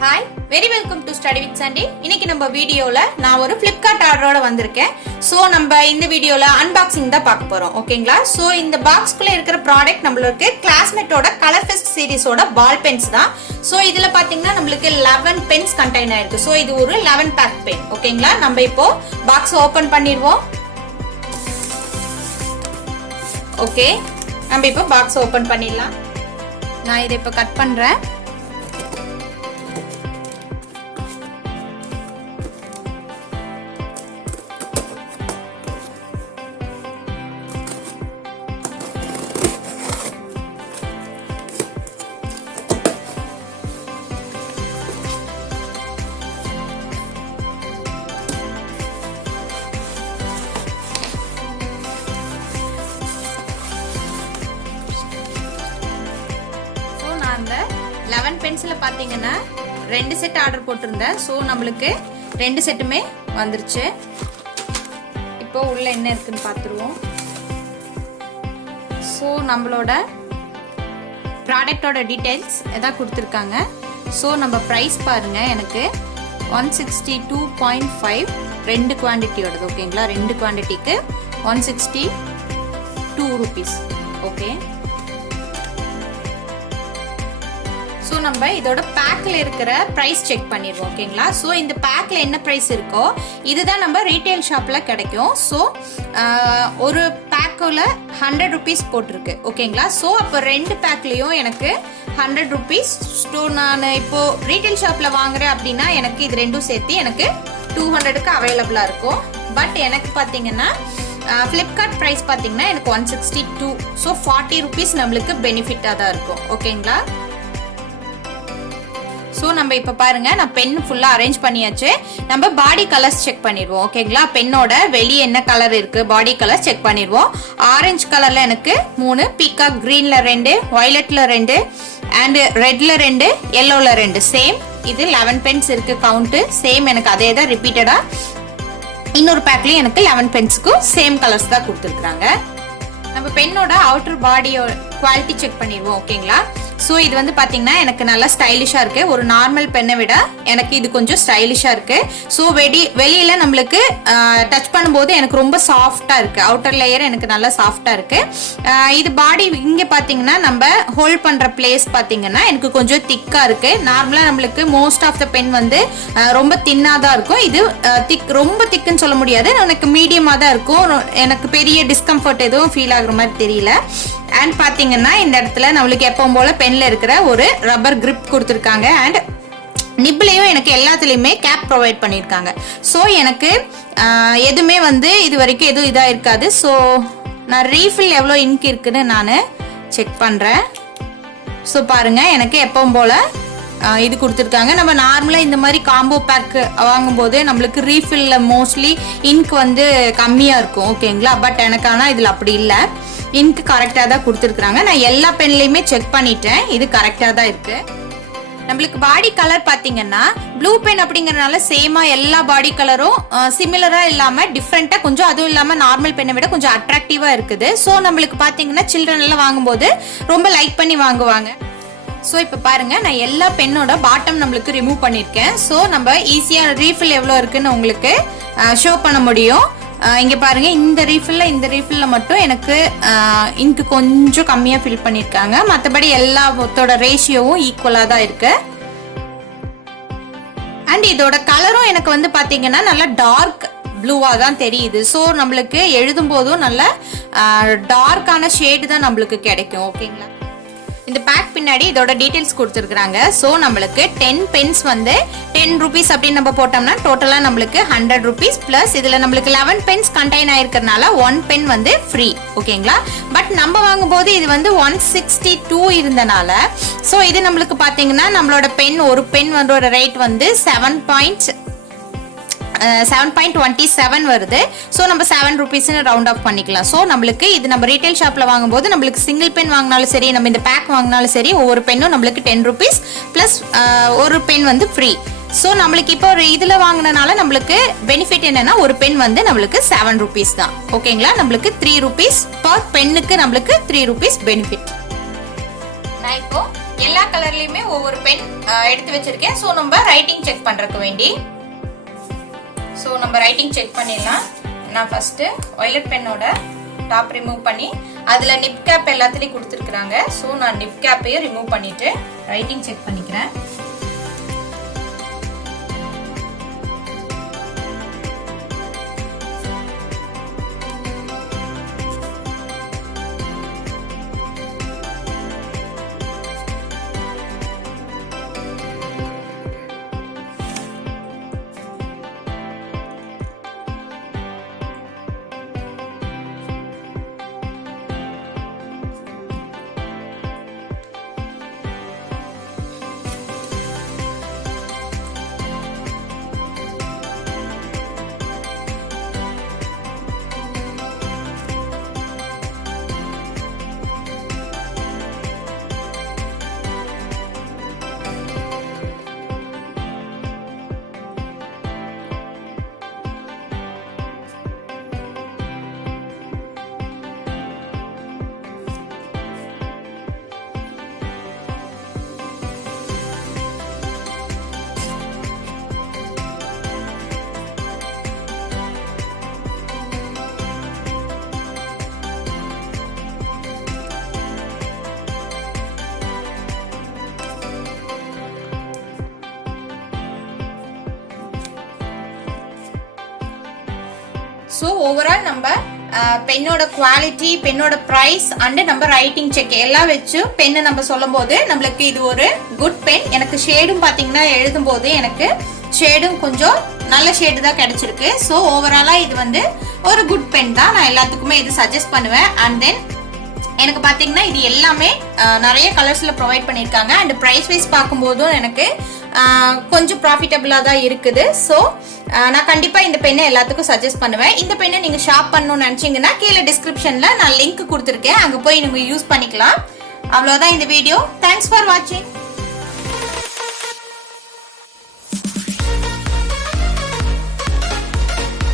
Hi, very welcome to Study with Sandy. இன்னைக்கு நம்ம வீடியோல நான் ஒரு Flipkart ஆர்டரோட வந்திருக்கேன். சோ நம்ம இந்த வீடியோல அன்பாக்சிங் தான் பார்க்க போறோம். ஓகேங்களா? சோ இந்த பாக்ஸ்க்குள்ள இருக்கிற ப்ராடக்ட் நம்மளுக்கு Classmate-ஓட கலர் ஃபெஸ்ட் சீரிஸோட பால் பென்ஸ் தான். சோ இதுல பாத்தீங்கன்னா நம்மளுக்கு 11 பென்ஸ் கண்டெய்ன் ஆயிருக்கு. சோ இது ஒரு 11 பேக் பென். ஓகேங்களா? நம்ம இப்போ பாக்ஸ் ஓபன் பண்ணிடுவோம். ஓகே, நம்ம இப்போ பாக்ஸ் ஓபன் பண்ணிடலாம். நான் இதை இப்போ கட் பண்றேன். அந்த 11 பென்சில பாத்தீங்கன்னா 2 செட் ஆர்டர் போட்டிருந்தேன். சோ நம்மளுக்கு 2 செட்டுமே வந்துருச்சு. இப்போ உள்ள என்ன இருக்குன்னு பாத்துருவோம். சோ நம்மளோட ப்ராடக்ட்டோட டீடைல்ஸ் எதா கொடுத்திருக்காங்க. சோ நம்ம பிரைஸ் பாருங்க, எனக்கு 162.5 ரெண்டு குவாண்டிட்டியோடது. ஓகேங்களா? ரெண்டு குவாண்டிட்டிக்கு 162 ரூபீஸ். ஓகே, சோ நம்ம இதோட பேக்ல இருக்கிற பிரைஸ் செக் பண்ணிடுவோம். ஓகேங்களா? சோ இந்த பேக்ல என்ன பிரைஸ் இருக்கோ இதுதான் நம்ம ரீட்டைல் ஷாப்ல கிடைக்கும். சோ ஒரு பேக்குல 100 ரூபீஸ் போட்டிருக்கு. ஓகேங்களா? சோ அப்போ ரெண்டு பேக்லயும் எனக்கு 100 ரூபீஸ். ஸோ நான் இப்போ ரீட்டைல் ஷாப்ல வாங்குறேன் அப்படின்னா எனக்கு இது ரெண்டும் சேர்த்து எனக்கு 200க்கு அவைலபிளா இருக்கும். பட் எனக்கு பாத்தீங்கன்னா Flipkart பிரைஸ் பாத்தீங்கன்னா எனக்கு 162. ஸோ 40 ரூபீஸ் நம்மளுக்கு பெனிஃபிட்டா தான் இருக்கும். ஓகேங்களா? சோ நம்ம இப்ப பாருங்க, நான் பென் ஃபுல்லா அரேஞ்ச் பண்ணியாச்சு. நம்ம பாடி கலர்ஸ் செக் பண்ணிடுவோம். ஓகேங்களா? பென்னோட வெளியே என்ன கலர் இருக்கு, பாடி கலர் செக் பண்ணிடுவோம். ஆரஞ்சு கலர்ல எனக்கு 3, பீகாக் கிரீன்ல 2, வயலட்ல 2 அண்ட் ரெட்ல 2, எல்லோல 2. சேம் இது 11 பென்ஸ் இருக்கு கவுண்ட். சேம் எனக்கு அதே தான் ரிப்பீட்டடா இன்னொரு பேக்லயும் எனக்கு 11 பென்ஸ்க்கும் சேம் கலர்ஸ் தான் கொடுத்துருக்காங்க. நம்ம பென்னோட அவுட்டர் பாடியோட குவாலிட்டி செக் பண்ணிடுவோம். ஓகேங்களா? ஸோ இது வந்து பார்த்தீங்கன்னா எனக்கு நல்லா ஸ்டைலிஷாக இருக்கு. ஒரு நார்மல் பெண்ணை விட எனக்கு இது கொஞ்சம் ஸ்டைலிஷாக இருக்கு. ஸோ வெளியில நம்மளுக்கு டச் பண்ணும்போது எனக்கு ரொம்ப சாஃப்டாக இருக்கு. அவுட்டர் லேயர் எனக்கு நல்லா சாஃப்டாக இருக்கு. இது பாடி இங்கே பார்த்தீங்கன்னா நம்ம ஹோல்ட் பண்ணுற பிளேஸ் பார்த்தீங்கன்னா எனக்கு கொஞ்சம் திக்காக இருக்கு. நார்மலாக நம்மளுக்கு மோஸ்ட் ஆஃப் த பென் வந்து ரொம்ப தின்னாக தான் இருக்கும். இது ரொம்ப திக்குன்னு சொல்ல முடியாது, எனக்கு மீடியமாக தான் இருக்கும். எனக்கு பெரிய டிஸ்கம்ஃபர்ட் எதுவும் ஃபீல் ஆகுற மாதிரி தெரியல. அண்ட் பாத்தீங்கன்னா இந்த இடத்துல நம்மளுக்கு எப்பவும் போல பென்ல இருக்கிற ஒரு ரப்பர் கிரிப் கொடுத்துருக்காங்க. அண்ட் நிப்லையும் எனக்கு எல்லாத்துலயுமே கேப் ப்ரொவைட் பண்ணியிருக்காங்க. ஸோ எனக்கு எதுவுமே வந்து இது வரைக்கும் எதுவும் இதாக இருக்காது. ஸோ நான் ரீஃபில் எவ்வளோ இங்க் இருக்குன்னு நான் செக் பண்ணுறேன். ஸோ பாருங்க, எனக்கு எப்பவும் போல இது கொடுத்துருக்காங்க. நம்ம நார்மலாக இந்த மாதிரி காம்போ பேக் வாங்கும்போது நம்மளுக்கு ரீஃபில்ல மோஸ்ட்லி இங்க் வந்து கம்மியாக இருக்கும். ஓகேங்களா? பட் எனக்கு ஆனால் இதில் அப்படி இல்லை, இங்க் கரெக்டாக தான் கொடுத்துருக்குறாங்க. நான் எல்லா பென்லையுமே செக் பண்ணிட்டேன், இது கரெக்டாக தான் இருக்கு. நம்மளுக்கு பாடி கலர் பார்த்தீங்கன்னா ப்ளூ பென் அப்படிங்கறதுனால சேமா எல்லா பாடி கலரும் சிமிலரா இல்லாம டிஃப்ரெண்டா கொஞ்சம், அதுவும் இல்லாம நார்மல் பென்னை விட கொஞ்சம் அட்ராக்டிவா இருக்குது. ஸோ நம்மளுக்கு பார்த்தீங்கன்னா சில்ட்ரன் எல்லாம் வாங்கும்போது ரொம்ப லைக் பண்ணி வாங்குவாங்க. ஸோ இப்போ பாருங்க, நான் எல்லா பென்னோட பாட்டம் நம்மளுக்கு ரிமூவ் பண்ணியிருக்கேன். ஸோ நம்ம ஈஸியாக ரீஃபில் எவ்வளோ இருக்குன்னு உங்களுக்கு ஷோ பண்ண முடியும். இங்கே பாருங்க, இந்த ரீஃபில்ல மட்டும் எனக்கு இங்கு கொஞ்சம் கம்மியாக ஃபில் பண்ணியிருக்காங்க. மற்றபடி எல்லாத்தோட ரேஷியோவும் ஈக்குவலாக தான் இருக்கு. அண்ட் இதோட கலரும் எனக்கு வந்து பார்த்தீங்கன்னா நல்லா டார்க் ப்ளூவா தான் தெரியுது. ஸோ நம்மளுக்கு எழுதும் போதும் நல்ல டார்க்கான ஷேடு தான் நம்மளுக்கு கிடைக்கும். ஓகேங்களா? இந்த பேக் பின்னாடி இதோட டீடைல்ஸ் கொடுத்துருக்காங்க. ஸோ நம்மளுக்கு 10 பென்ஸ் வந்து 10 ரூபீஸ் அப்படின்னு நம்ம போட்டோம்னா டோட்டலா நம்மளுக்கு 100 ரூபீஸ் பிளஸ் இதுல நம்மளுக்கு 11 பென்ஸ் கண்டெய்ன் ஆயிருக்கிறதுனால 1 பென் வந்து ஃப்ரீ. ஓகேங்களா? பட் நம்ம வாங்கும்போது இது வந்து 162 இருந்தனால ஸோ இது நம்மளுக்கு பாத்தீங்கன்னா நம்மளோட பென் ஒரு பென் வந்து ரேட் வந்து 7.27 வருது. ஸோ நம்ம 7 ரூபீஸ்னு ரவுண்ட் ஆஃப் பண்ணிக்கலாம். ஸோ நம்மளுக்கு இது நம்ம ரீட்டைல் ஷாப்ல வாங்கும்போது நம்மளுக்கு சிங்கிள் பென் வாங்கினாலும் சரி, நம்ம இந்த பேக் வாங்கினாலும் சரி, ஒவ்வொரு பென்னும் நம்மளுக்கு 10 ரூபீஸ் பிளஸ் ஒரு பென் வந்து ஃப்ரீ. ஸோ நம்மளுக்கு இப்போ இதுல வாங்கினால நம்மளுக்கு பெனிஃபிட் என்னன்னா ஒரு பென் வந்து நம்மளுக்கு 7 ரூபீஸ் தான். ஓகேங்களா? நம்மளுக்கு 3 ரூபீஸ் பர் பென்னுக்கு நம்மளுக்கு 3 ரூபீஸ் பெனிஃபிட். நான் இப்போ எல்லா கலர்லயுமே ஒவ்வொரு பென் எடுத்து வச்சிருக்கேன். ஸோ நம்ம ரைட்டிங் செக் பண்றதுக்கு வேண்டி நம்ம ரைட்டிங் செக் பண்ணிடலாம். நான் ஃபர்ஸ்ட் வயலட் பென்னோட டாப் ரிமூவ் பண்ணி அதுல நிப் கேப் எல்லாத்துலயும் கொடுத்துருக்காங்க. ஸோ நான் நிப் கேப்பையும் ரிமூவ் பண்ணிட்டு ரைட்டிங் செக் பண்ணிக்கிறேன். ஸோ ஓவரால் நம்ம பென்னோட குவாலிட்டி, பென்னோட ப்ரைஸ் அண்ட் நம்ம ரைட்டிங் செக் எல்லாம் வச்சு பெண்ணை நம்ம சொல்லும் போது நம்மளுக்கு இது ஒரு குட் பென். எனக்கு ஷேடும் பார்த்தீங்கன்னா எழுதும் போது எனக்கு ஷேடும் கொஞ்சம் நல்ல ஷேடு தான் கிடைச்சிருக்கு. ஸோ ஓவராலாக இது வந்து ஒரு குட் பென் தான். நான் எல்லாத்துக்குமே இது சஜஸ்ட் பண்ணுவேன். அண்ட் தென் எனக்கு பார்த்தீங்கன்னா இது எல்லாமே நிறைய கலர்ஸ்ல ப்ரொவைட் பண்ணியிருக்காங்க. அண்ட் ப்ரைஸ் வைஸ் பார்க்கும்போதும் எனக்கு கொஞ்சம் ப்ராஃபிட்டபிளா தான் இருக்குது. ஸோ நான் கண்டிப்பா இந்த பெண்ணை எல்லாத்துக்கும் சஜஸ்ட் பண்ணுவேன். இந்த பெண்ணை நீங்க ஷாப் பண்ணணும்னு நினைச்சீங்கன்னா கீழே டிஸ்கிரிப்ஷன்ல நான் லிங்க் கொடுத்துருக்கேன், அங்க போய் நீங்க யூஸ் பண்ணிக்கலாம். அவ்வளவுதான் இந்த வீடியோ. தேங்க்ஸ் ஃபார் வாட்சிங்.